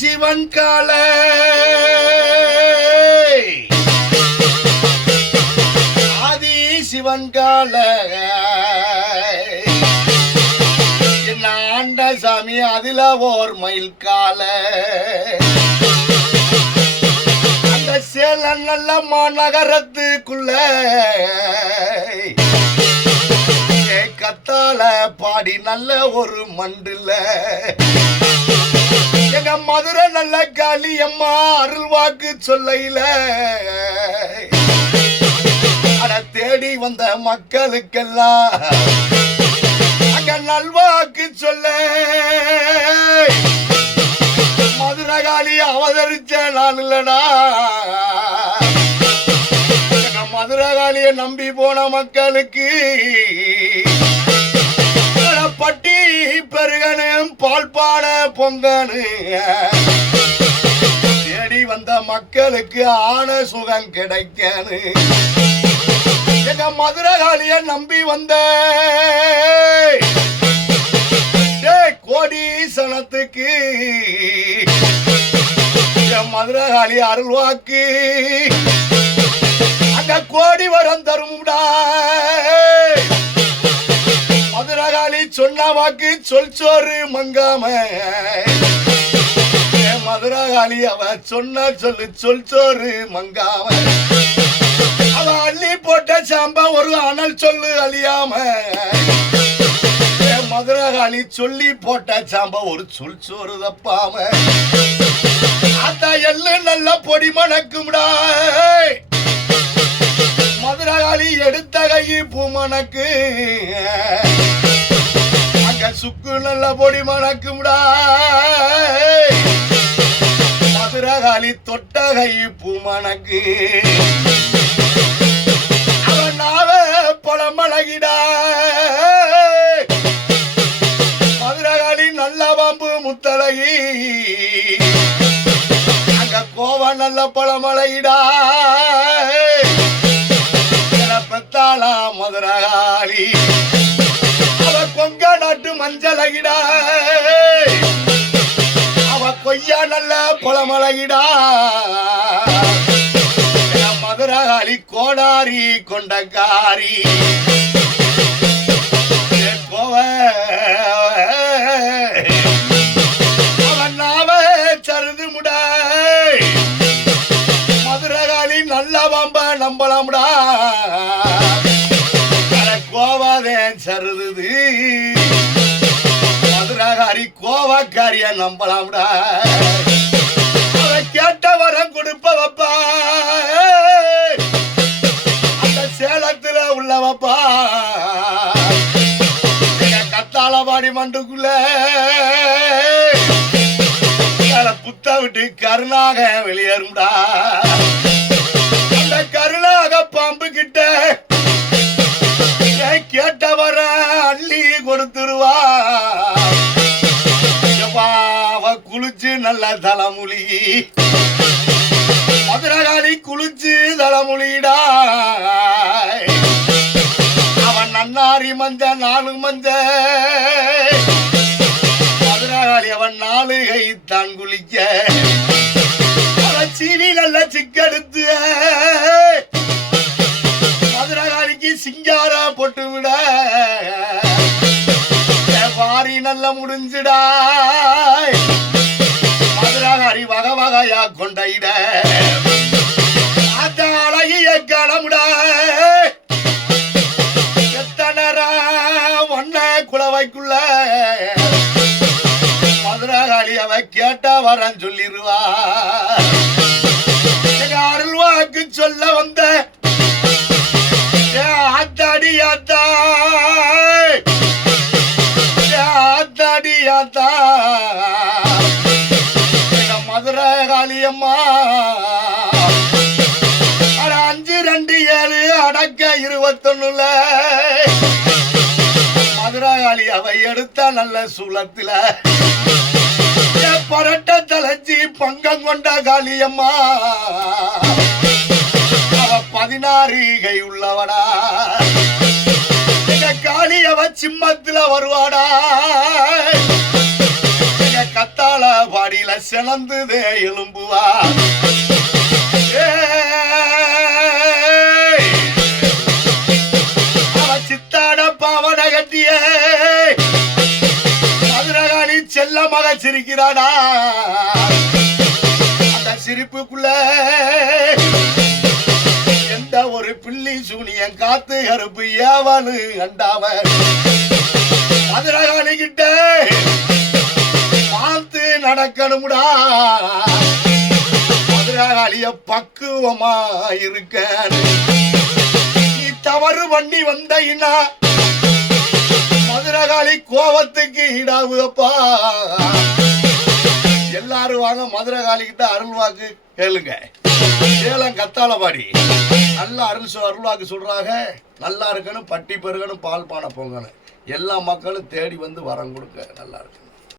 சிவன் கால. ஆதி சிவன் கால. என்ன ஆண்ட சாமி அதுல ஓர் மயில் கால. அந்த சேலம் நல்ல மாநகரத்துக்குள்ள. ஏ கத்தால பாடி நல்ல ஒரு மண்டுல. எங்க மதுரை நல்ல காளியம்மா அருள் வாக்கு சொல்லையில. அட தேடி வந்த மக்களுக்கெல்லாம் அங்க நல்வாக்கு சொல்ல. மதுரை காளி அவதரிச்ச நான் இல்லடா. மதுரை காளியை நம்பி போன மக்களுக்கு பெருகனும் பால் பாட பொங்கனு. தேடி வந்த மக்களுக்கு ஆன சுகம் கிடைக்கனு. எங்க மதுரகாளிய நம்பி வந்த. கோடீசனத்துக்கு. என் மதுரை காளி அருள்வாக்கு. அந்த கோடி வரம் தரும்டா. மதுரகாளி வாக்கு சொல் சோறு மங்காம. என் அவ சொன்ன சொல்லு சொல் சோறு மங்காம. அவ அள்ளி போட்ட சாம்பா ஒரு அனல் சொல்லு அழியாம. என் சொல்லி போட்ட சாம்பா ஒரு சொல் சோறு தப்பாம. அந்த எள்ளு நல்ல பொடி மணக்கும்டா. மதுரகாளி எடுத்த கை பூமணக்கு மணக்கு. சுக்கு நல்ல பொடி மணக்கும்டா. மதுரகாளி தொட்ட கை பூமணக்கு அவனாவ நாவ பழமழகிடா மதுரகாளி நல்ல பாம்பு முத்தழகி. அங்க கோவா நல்ல பழமழையிடா பெத்தாளா மதுரை நாட்டு அவ கொய்யா நல்ல பழமழகிடா மதுரகாளி கோடாரி கொண்டக்காரி. கோவ. சருது முடா. மதுரகாளி நல்ல பாம்ப நம்பலாம்டா. கோவாக்காரிய நம்பலாம்டா. கேட்ட வரம் கொடுப்பவப்பா. அந்த சேலத்துல உள்ளவப்பா. எங்க மண்டுக்குள்ள. புத்த விட்டு கருணாக வெளியேறும்டா. அந்த கருணாக பாம்பு குளிச்சு நல்ல மதுரகாளி குளிச்சு தலைமொழிடா அவன் நன்னாரி மஞ்ச நாலு மஞ்ச. மதுரகாளி அவன் நாலு கை தான் குளிக்க. சீனி நல்ல சிக்கெடுத்து. மதுரகாளிக்கு சிங்காரா போட்டு விட பாரி வாரி நல்ல முடிஞ்சுடா மதுரகாளி கொண்டையிட அந்த அழகிய களமுடா எத்தனரா ஒன்ன குளவைக்குள்ள மதுரகாளி அவ கேட்டா வரன் சொல்லிருவா அருள்வாக்கு சொல்ல வந்த. ஏ ஆத்தாடி ஆத்தா. ஆத்தாடி ஆத்தா. அம்மா. அட அஞ்சு ரெண்டு ஏழு அடக்க இருபத்தொன்னுல. மதுராளி அவை எடுத்த நல்ல சூழத்துல பரட்ட தலைச்சி பங்கம் கொண்ட காளியம்மா அவ பதினாறு கை உள்ளவடா எங்க சிம்மத்துல வருவாடா. சினந்துதே எலும்புவா சித்தாட பாவட கட்டிய. மதுரகாளி செல்ல மக சிரிக்கிறாடா அந்த சிரிப்புக்குள்ள எந்த ஒரு பிள்ளி சூனியன் காத்து கருப்பு ஏவனு கண்டாவ மதுரகாளி கிட்ட நடக்கணும்டா. முதலாளிய பக்குவமா இருக்க நீ தவறு பண்ணி வந்தீங்கன்னா மதுரகாளி கோவத்துக்கு ஈடாகுதப்பா. எல்லாரும் வாங்க மதுரகாளி கிட்ட அருள்வாக்கு கேளுங்க. சேலம் கத்தாலபாடி நல்ல அருள் அருள்வாக்கு சொல்றாங்க. நல்லா இருக்கணும் பட்டி பெருகணும் பால் பானை பொங்கணும். எல்லா மக்களும் தேடி வந்து வரம் கொடுக்க நல்லா இருக்கு